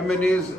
MNAs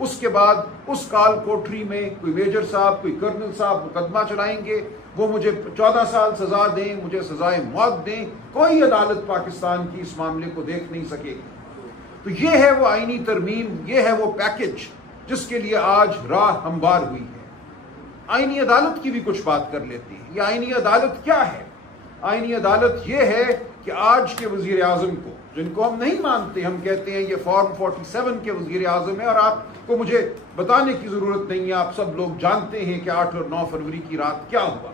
اس کے بعد اس کال کوٹری میں کوئی میجر صاحب کوئی کرنل صاحب مقدمہ چلائیں گے, وہ مجھے 14 سال سزا دیں, مجھے سزائے موت دیں, کوئی عدالت پاکستان کی اس معاملے کو دیکھ نہیں سکے گی. تو یہ ہے وہ آئینی ترمیم, یہ ہے وہ پیکج جس کے لیے آج راہ ہموار ہوئی ہے. آئینی عدالت کی بھی کچھ بات کر لیتے ہیں. یہ آئینی عدالت کیا ہے؟ آئینی عدالت یہ ہے کہ آج کے وزیر اعظم کو, جن کو ہم نہیں مانتے, ہم کہتے ہیں یہ فارم 47 کے وزیر اعظم ہے, اور آپ کو مجھے بتانے کی ضرورت نہیں ہے, آپ سب لوگ جانتے ہیں کہ 8 اور 9 فروری کی رات کیا ہوا.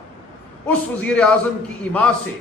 اس وزیر اعظم کی ایما سے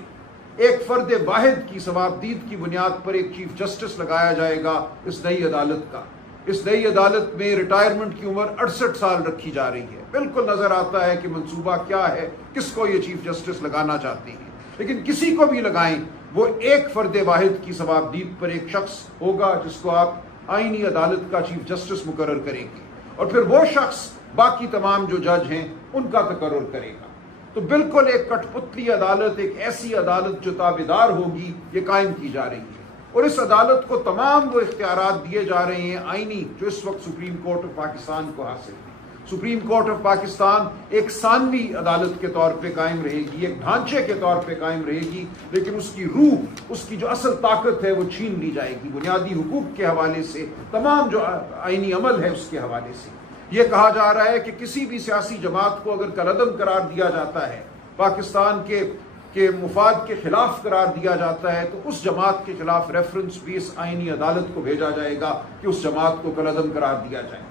ایک فرد واحد کی ثوابدید کی بنیاد پر ایک چیف جسٹس لگایا جائے گا اس نئی عدالت کا. اس نئی عدالت میں ریٹائرمنٹ کی عمر 68 سال رکھی جا رہی ہے. بالکل نظر آتا ہے کہ منصوبہ کیا ہے, کس کو یہ چیف جسٹس لگانا چاہتے ہیں. لیکن کسی کو بھی لگائیں, وہ ایک فرد واحد کی ثوابدید پر ایک شخص ہوگا جس کو آپ آئینی عدالت کا چیف جسٹس مقرر کریں گے, اور پھر وہ شخص باقی تمام جو جج ہیں ان کا تقرر کرے گا. تو بالکل ایک کٹ پتلی عدالت, ایک ایسی عدالت جو تابعدار ہوگی, یہ قائم کی جا رہی ہے. اور اس عدالت کو تمام وہ اختیارات دیے جا رہے ہیں آئینی جو اس وقت سپریم کورٹ آف پاکستان کو حاصل ہیں. سپریم کورٹ آف پاکستان ایک ثانوی عدالت کے طور پہ قائم رہے گی, ایک ڈھانچے کے طور پہ قائم رہے گی, لیکن اس کی روح, اس کی جو اصل طاقت ہے وہ چھین لی جائے گی. بنیادی حقوق کے حوالے سے, تمام جو آئینی عمل ہے اس کے حوالے سے. یہ کہا جا رہا ہے کہ کسی بھی سیاسی جماعت کو اگر کالعدم قرار دیا جاتا ہے, پاکستان کے مفاد کے خلاف قرار دیا جاتا ہے, تو اس جماعت کے خلاف ریفرنس بھی اس آئینی عدالت کو بھیجا جائے گا کہ اس جماعت کو کالعدم قرار دیا جائے.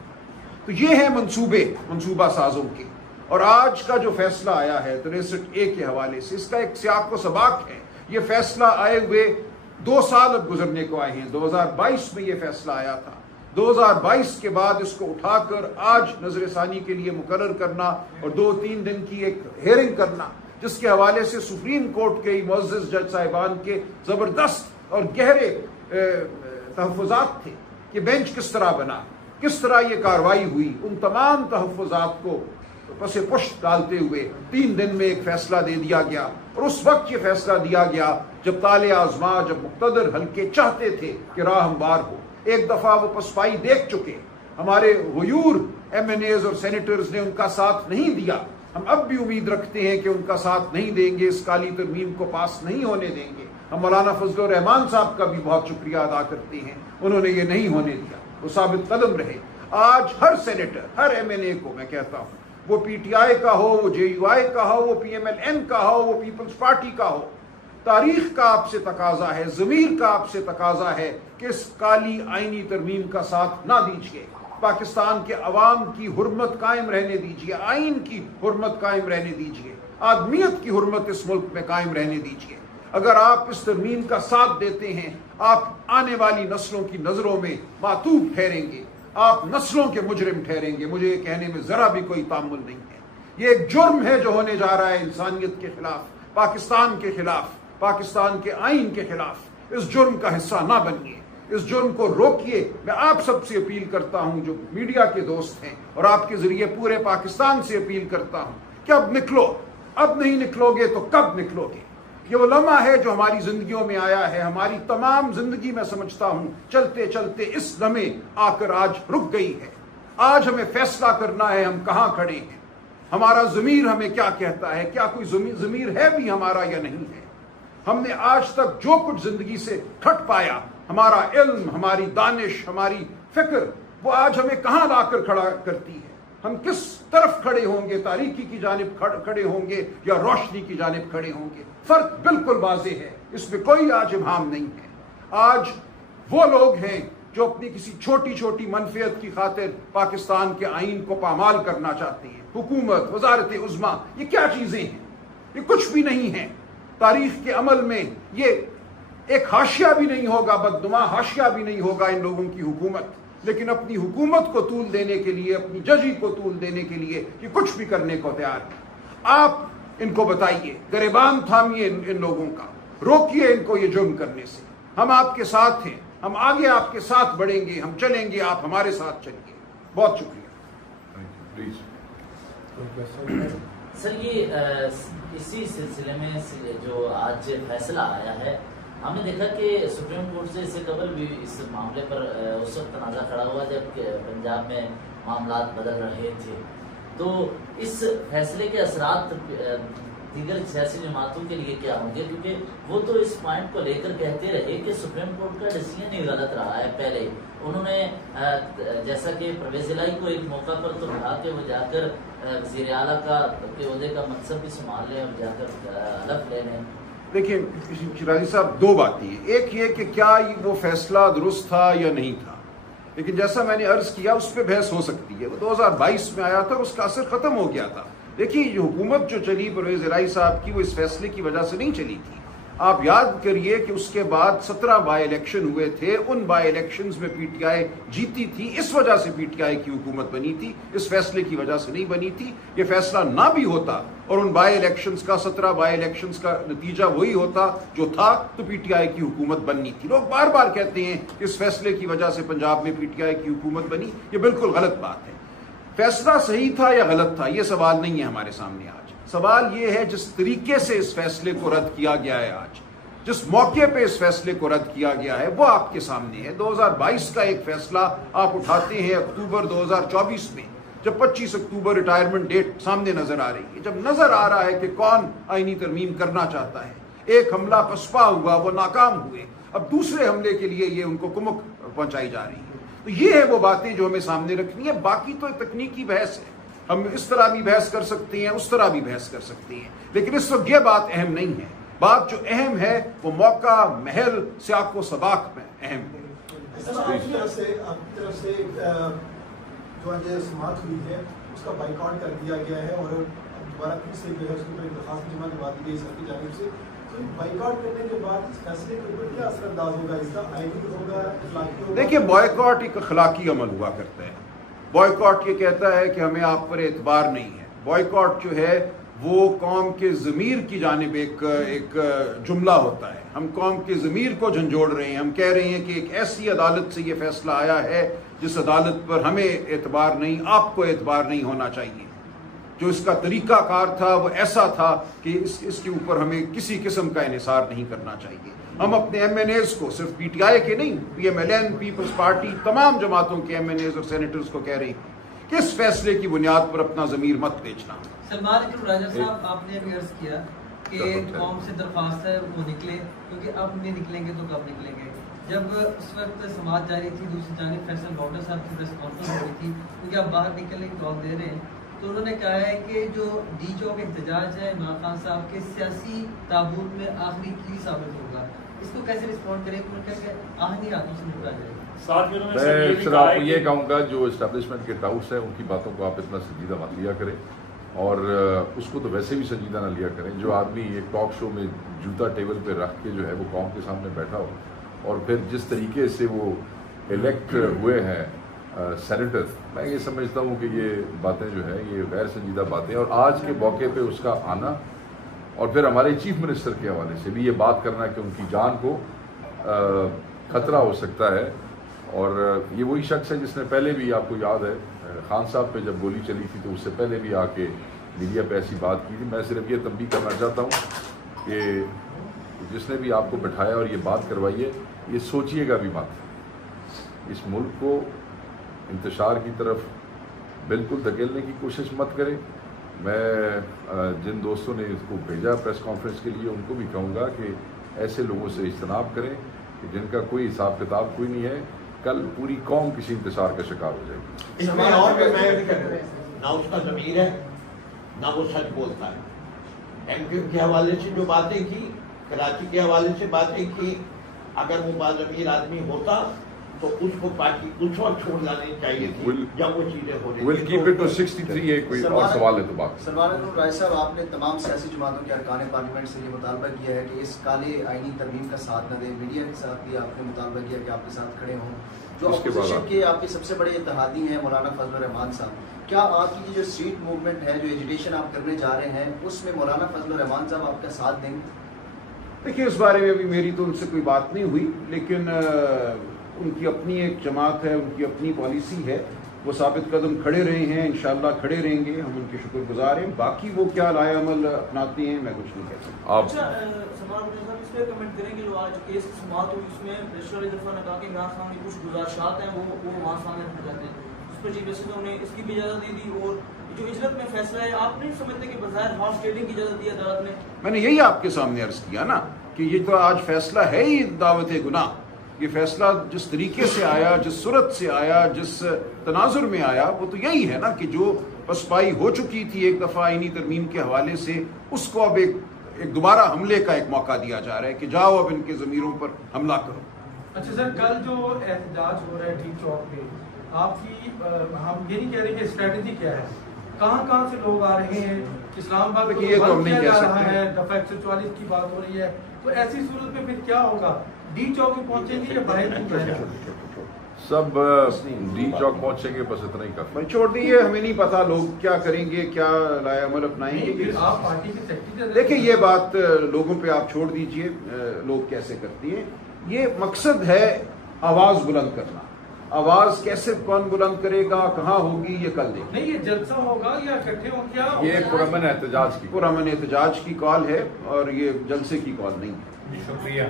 تو یہ ہے منصوبہ سازوں کے. اور آج کا جو فیصلہ آیا ہے 63A کے حوالے سے, اس کا ایک سیاق و سباق ہے. یہ فیصلہ آئے ہوئے 2 سال اب گزرنے کو آئے ہیں. 2022 میں یہ فیصلہ آیا تھا. 2022 کے بعد اس کو اٹھا کر آج نظر ثانی کے لیے مقرر کرنا اور 2-3 دن کی ایک ہیئرنگ کرنا, جس کے حوالے سے سپریم کورٹ کے معزز جج صاحبان کے زبردست اور گہرے تحفظات تھے کہ بینچ کس طرح بنا, کس طرح یہ کاروائی ہوئی. ان تمام تحفظات کو پس پشت ڈالتے ہوئے 3 دن میں ایک فیصلہ دے دیا گیا. اور اس وقت یہ فیصلہ دیا گیا جب طالع آزما, جب مقتدر حلقے چاہتے تھے کہ راہ ہموار ہو. ایک دفعہ وہ پسپائی دیکھ چکے, ہمارے غیور MNAs اور سینیٹرز نے ان کا ساتھ نہیں دیا. ہم اب بھی امید رکھتے ہیں کہ ان کا ساتھ نہیں دیں گے, اس کالی ترمیم کو پاس نہیں ہونے دیں گے. ہم مولانا فضل الرحمان صاحب کا بھی بہت شکریہ ادا کرتے ہیں, انہوں نے یہ نہیں ہونے دیا, وہ ثابت قدم رہے. آج ہر سینیٹر, ہر MNA کو میں کہتا ہوں, وہ PTI کا ہو, وہ JUI کا ہو, وہ PMLN کا ہو, وہ پیپلز پارٹی کا ہو, تاریخ کا آپ سے تقاضا ہے, ضمیر کا آپ سے تقاضا ہے کہ اس کالی آئینی ترمیم کا ساتھ نہ دیجیے. پاکستان کے عوام کی حرمت قائم رہنے دیجیے, آئین کی حرمت قائم رہنے دیجیے, آدمیت کی حرمت اس ملک میں قائم رہنے دیجیے. اگر آپ اس ترمیم کا ساتھ دیتے ہیں, آپ آنے والی نسلوں کی نظروں میں معتوب ٹھہریں گے, آپ نسلوں کے مجرم ٹھہریں گے. مجھے یہ کہنے میں ذرا بھی کوئی تعمل نہیں ہے. یہ ایک جرم ہے جو ہونے جا رہا ہے انسانیت کے خلاف, پاکستان کے خلاف, پاکستان کے آئین کے خلاف. اس جرم کا حصہ نہ بنیے, اس جرم کو روکیے. میں آپ سب سے اپیل کرتا ہوں جو میڈیا کے دوست ہیں, اور آپ کے ذریعے پورے پاکستان سے اپیل کرتا ہوں کہ اب نکلو. اب نہیں نکلو گے تو کب نکلو گے؟ یہ وہ لمحہ ہے جو ہماری زندگیوں میں آیا ہے. ہماری تمام زندگی میں سمجھتا ہوں چلتے چلتے اس لمحے آ کر آج رک گئی ہے. آج ہمیں فیصلہ کرنا ہے ہم کہاں کھڑے ہیں, ہمارا ضمیر ہمیں کیا کہتا ہے, کیا کوئی ضمیر ہے بھی ہمارا یا نہیں ہے. ہم نے آج تک جو کچھ زندگی سے کھٹ پایا, ہمارا علم, ہماری دانش, ہماری فکر, وہ آج ہمیں کہاں لا کر کھڑا کرتی ہے. ہم کس طرف کھڑے ہوں گے, تاریکی کی جانب کھڑے ہوں گے یا روشنی کی جانب کھڑے ہوں گے. فرق بالکل واضح ہے, اس میں کوئی آج ابہام نہیں ہے. آج وہ لوگ ہیں جو اپنی کسی چھوٹی چھوٹی منفعت کی خاطر پاکستان کے آئین کو پامال کرنا چاہتے ہیں. حکومت, وزارت عظمیٰ, یہ کیا چیزیں ہیں؟ یہ کچھ بھی نہیں ہے. تاریخ کے عمل میں یہ ایک حاشیہ بھی نہیں ہوگا, بدنما حاشیہ بھی نہیں ہوگا ان لوگوں کی حکومت. لیکن اپنی حکومت کو طول دینے کے لیے, اپنی ججی کو طول دینے کے لیے یہ کچھ بھی کرنے کو تیار ہے. آپ ان کو بتائیے, گریبان تھامیے ان لوگوں کا, روکیے ان کو یہ جرم کرنے سے. ہم آپ کے ساتھ ہیں, ہم آگے آپ کے ساتھ بڑھیں گے, ہم چلیں گے, آپ ہمارے ساتھ چلیے. بہت شکریہ. سر, یہ اسی سلسلے میں جو آج فیصلہ آیا ہے, ہم نے دیکھا کہ سپریم کورٹ سے اس سے قبل بھی اس معاملے پر اس وقت تنازع کھڑا ہوا جب پنجاب میں معاملات بدل رہے تھے. تو اس فیصلے کے اثرات دیگر سیاسی جماعتوں کے لیے کیا ہوں گے؟ کیونکہ وہ تو اس پوائنٹ کو لے کر کہتے رہے کہ سپریم کورٹ کا ڈیسیژن ہی غلط رہا ہے. پہلے انہوں نے جیسا کہ پرویز الہی کو ایک موقع پر تو کہا کہ وہ جا کر وزیر اعلیٰ کا عہدے کا منصب بھی سنبھال لیں اور جا کر حلف لے لیں. دیکھیں شیرازی صاحب، دو باتیں ہیں. ایک یہ کہ کیا وہ فیصلہ درست تھا یا نہیں تھا، لیکن جیسا میں نے عرض کیا اس پہ بحث ہو سکتی ہے. وہ 2022 میں آیا تھا، اس کا اثر ختم ہو گیا تھا. دیکھیے یہ حکومت جو چلی پرویز الہی صاحب کی، وہ اس فیصلے کی وجہ سے نہیں چلی تھی. آپ یاد کریے کہ اس کے بعد 17 بائی الیکشن ہوئے تھے. ان بائی الیکشنز میں پی ٹی آئی جیتی تھی. اس وجہ سے پی ٹی آئی کی حکومت بنی تھی، اس فیصلے کی وجہ سے نہیں بنی تھی. یہ فیصلہ نہ بھی ہوتا اور ان بائی الیکشنز کا 17 بائی الیکشنز کا نتیجہ وہی ہوتا جو تھا، تو پی ٹی آئی کی حکومت بننی تھی. لوگ بار بار کہتے ہیں کہ اس فیصلے کی وجہ سے پنجاب میں پی ٹی آئی کی حکومت بنی. یہ بالکل غلط بات ہے. فیصلہ صحیح تھا یا غلط تھا، یہ سوال نہیں ہے ہمارے سامنے آج. سوال یہ ہے جس طریقے سے اس فیصلے کو رد کیا گیا ہے، آج جس موقع پہ اس فیصلے کو رد کیا گیا ہے، وہ آپ کے سامنے ہے. 2022 کا ایک فیصلہ آپ اٹھاتے ہیں اکتوبر 2024 میں، جب 25 اکتوبر ریٹائرمنٹ ڈیٹ سامنے نظر آ رہی ہے، جب نظر آ رہا ہے کہ کون آئینی ترمیم کرنا چاہتا ہے. ایک حملہ پسپا ہوا، وہ ناکام ہوئے. اب دوسرے حملے کے لیے یہ ان کو کمک پہنچائی جا رہی ہے. تو یہ ہے وہ باتیں جو ہمیں سامنے رکھنی ہے. باقی تو تکنیکی بحث ہے، ہم اس طرح بھی بحث کر سکتے ہیں، اس طرح بھی بحث کر سکتے ہیں، لیکن اس وقت یہ بات اہم نہیں ہے. بات جو اہم ہے وہ موقع، محل، سیاق و سباق میں اہم ہے. آپ کی طرف سے جو سماعت ہوئی ہے اس کا بائیکاٹ کر دیا گیا ہے اور دوبارہ پھر سے جو ہے اس کے اوپر ایک درخواست جمع کروا دی گئی سب کی جانب سے. تو بائیکاٹ کرنے کے بعد اس فیصلے کے اوپر کیا اثر انداز ہوگا؟ اس کا آئینی ہوگا، اخلاقی ہوگا؟ دیکھیے بائیکاٹ ایک اخلاقی عمل ہوا کرتا ہے. بائیکاٹ یہ کہتا ہے کہ ہمیں آپ پر اعتبار نہیں ہے. بائیکاٹ جو ہے وہ قوم کے ضمیر کی جانب ایک جملہ ہوتا ہے. ہم قوم کے ضمیر کو جھنجھوڑ رہے ہیں. ہم کہہ رہے ہیں کہ ایک ایسی عدالت سے یہ فیصلہ آیا ہے جس عدالت پر ہمیں اعتبار نہیں، آپ کو اعتبار نہیں ہونا چاہیے. جو اس کا طریقہ کار تھا وہ ایسا تھا کہ اس کے اوپر ہمیں کسی قسم کا انحصار نہیں کرنا چاہیے. ہم اپنے ایم این ایز کو، صرف پی ٹی آئی کے نہیں، P M L N, Peoples Party, تمام جماعتوں کے ایم این ایز اور سینیٹرز کو کہہ رہے ہیں کہ اس فیصلے کی بنیاد پر اپنا ضمیر مت بیچنا. سلمان راجہ صاحب، آپ نے ابھی عرض کیا کہ قوم سے درخواست ہے وہ نکلے، کیونکہ اب نہیں نکلیں گے تو کب نکلیں گے. جب اس وقت سماعت جاری تھی، دوسری جانب فیصل ڈاکٹر صاحب کی پریس کانفرنس ہو رہی تھی، کیونکہ آپ باہر نکلنے کی کال دے رہے ہیں، تو انہوں نے کہا ہے کہ جو ڈی چوک احتجاج ہے عمران خان صاحب کے سیاسی تابوت میں آخری کی ثابت ہوگا. اس کو کیسے رسپونڈ کریں کہ آہنی ہاتھوں سے نپٹا جائے؟ میں سر آپ کو یہ کہوں گا جو اسٹیبلشمنٹ کے ڈاؤٹس ہیں ان کی باتوں کو آپ اتنا سنجیدہ مت لیا کریں، اور اس کو تو ویسے بھی سنجیدہ نہ لیا کریں. جو آدمی ایک ٹاک شو میں جوتا ٹیبل پہ رکھ کے جو ہے وہ قوم کے سامنے بیٹھا ہو، اور پھر جس طریقے سے وہ الیکٹ ہوئے ہیں سینیٹر، میں یہ سمجھتا ہوں کہ یہ باتیں جو ہے یہ غیر سنجیدہ باتیں. اور آج کے موقع پہ اس کا آنا، اور پھر ہمارے چیف منسٹر کے حوالے سے بھی یہ بات کرنا کہ ان کی جان کو خطرہ ہو سکتا ہے. اور یہ وہی شخص ہے جس نے پہلے بھی، آپ کو یاد ہے خان صاحب پہ جب گولی چلی تھی تو اس سے پہلے بھی آ کے میڈیا پہ ایسی بات کی تھی. میں صرف یہ تنبیہ کرنا چاہتا ہوں کہ جس نے بھی آپ کو بٹھایا اور یہ بات کروائی ہے، یہ سوچئے گا بھی مت. اس ملک کو انتشار کی طرف بالکل دھکیلنے کی کوشش مت کریں. میں جن دوستوں نے اس کو بھیجا پریس کانفرنس کے لیے ان کو بھی کہوں گا کہ ایسے لوگوں سے اجتناب کریں کہ جن کا کوئی حساب کتاب کوئی نہیں ہے. کل پوری قوم کسی انتشار کا شکار ہو جائے گی. اس میں اور نہ اس کا ضمیر ہے نہ وہ سچ بولتا ہے. ایم کیو کے حوالے سے جو باتیں کی، کراچی کے حوالے سے باتیں کی، اگر وہ باضمیر آدمی ہوتا تو اس کو پارٹی اس وقت چھوڑ جانی چاہیے تھی جب وہ چیزیں ہو رہی We'll keep it to 63 ہے. کوئی اور سوال ہے تو بات. سلمان راجہ صاحب، آپ نے تمام سیاسی جماعتوں کے ارکان پارلیمنٹ سے یہ مطالبہ کیا ہے کہ اس کالے آئینی ترمیم کا ساتھ نہ دیں. میڈیا کے ساتھ بھی آپ نے مطالبہ کیا کہ آپ کے ساتھ کھڑے ہوں. جو اپوزیشن کے آپ کے سب سے بڑے اتحادی ہیں مولانا فضل الرحمان صاحب، کیا آپ کی جو اسٹریٹ موومنٹ ہے، جو ایجوٹیشن آپ کرنے جا رہے ہیں، اس میں مولانا فضل الرحمان صاحب آپ کا ساتھ دیں گے؟ دیکھیے اس بارے میں ابھی میری تو ان سے کوئی بات نہیں ہوئی، لیکن ان کی اپنی ایک جماعت ہے، ان کی اپنی پالیسی ہے. وہ ثابت قدم کھڑے رہے ہیں، انشاءاللہ کھڑے رہیں گے، ہم ان کے شکر گزار ہیں. باقی وہ کیا لائے عمل اپناتے ہیں میں کچھ نہیں کہہ سکتا. آپ اس پہ کمنٹ کریں گے جو آج کیس کی سماعت ہوئی اس میں بیرسٹر علی ظفر نے کہا کہ عمران خان کی کچھ گزارشات ہیں وہ وہاں سامنے رکھ جاتے ہیں، اس پر چیف جسٹس نے اس کی بھی اجازت دی تھی. اور جو اجرت میں فیصلہ ہے آپ نہیں سمجھتے کہ بظاہر ہارس ٹریڈنگ کی اجازت دی عدالت نے؟ میں نے یہی آپ کے سامنے عرض کیا نا کہ یہ تو آج فیصلہ ہے ہی دعوت گناہ. یہ فیصلہ جس طریقے سے آیا، جس صورت سے آیا، جس تناظر میں آیا، وہ تو یہی ہے نا کہ جو پسپائی ہو چکی تھی ایک دفعہ آئینی ترمیم کے حوالے سے، اس کو اب ایک دوبارہ حملے کا ایک موقع دیا جا رہا ہے کہ جاؤ اب ان کے ضمیروں پر حملہ کرو. اچھا سر، کل جو احتجاج ہو رہا ہے ٹی چوک پہ، آپ کی ہم یہ نہیں کہہ رہے کہ اسٹریٹجی کیا ہے، کہاں سے لوگ آ رہے ہیں؟ اسلام آباد کو یہ تو ہم بند نہیں کیا کہہ جا رہا سکتے. ہے، دفعہ 144 کی بات ہو رہی ہے، تو ایسی صورت میں پھر کیا ہوگا؟ ڈی چوک پہنچیں گے یا باہر پہنچیں گے؟ سب ڈی چوک پہنچیں گے، بس اتنا ہی کافی. بھائی چھوڑ دیجیے، ہمیں نہیں پتا لوگ کیا کریں گے، کیا لائے عمل اپنائیں گے. آپ پارٹی کے سیکرٹری دیکھیں یہ بات لوگوں پہ آپ چھوڑ دیجئے لوگ کیسے کرتی ہیں. یہ مقصد ہے آواز بلند کرنا. آواز کیسے کون بلند کرے گا، کہاں ہوگی، یہ کل دیکھیں. نہیں، یہ جلسہ ہوگا یا اکٹھے ہوں کیا؟ یہ پرامن احتجاج کی پرامن احتجاج کی کال ہے اور یہ جلسے کی کال نہیں ہے. شکریہ.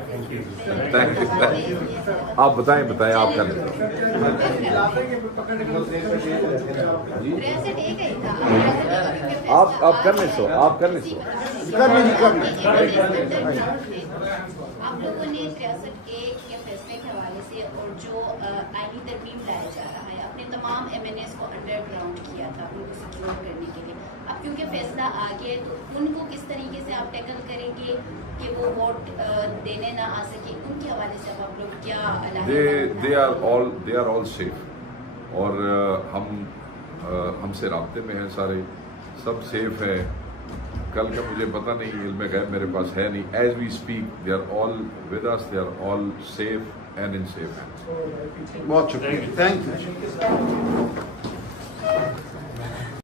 آپ بتائیں آپ کر لیں. آپ کرنے سو آپ لوگوں نے 63A کے فیصلے کے حوالے سے اور جو آئینی ترمیم لایا جا رہا ہے، اپنے تمام MNAs کو انڈر گراؤنڈ کیا تھا ان کو سیکیور کرنے کے لیے. اب کیونکہ فیصلہ آ گیا ہے تو ان کو کس طریقے سے آپ ٹیکل کریں گے کہ وہ ووٹ دینے نہ آ سکے؟ ان کے حوالے سے اب آپ لوگ کیا they are all safe. اور ہم سے رابطے میں ہیں، سارے سب سیف ہیں. کل کا مجھے پتہ نہیں، علم غیب میرے پاس ہے نہیں. As we speak they are all with us, they are all safe and in safe hands. بہت شکریہ. Thank you.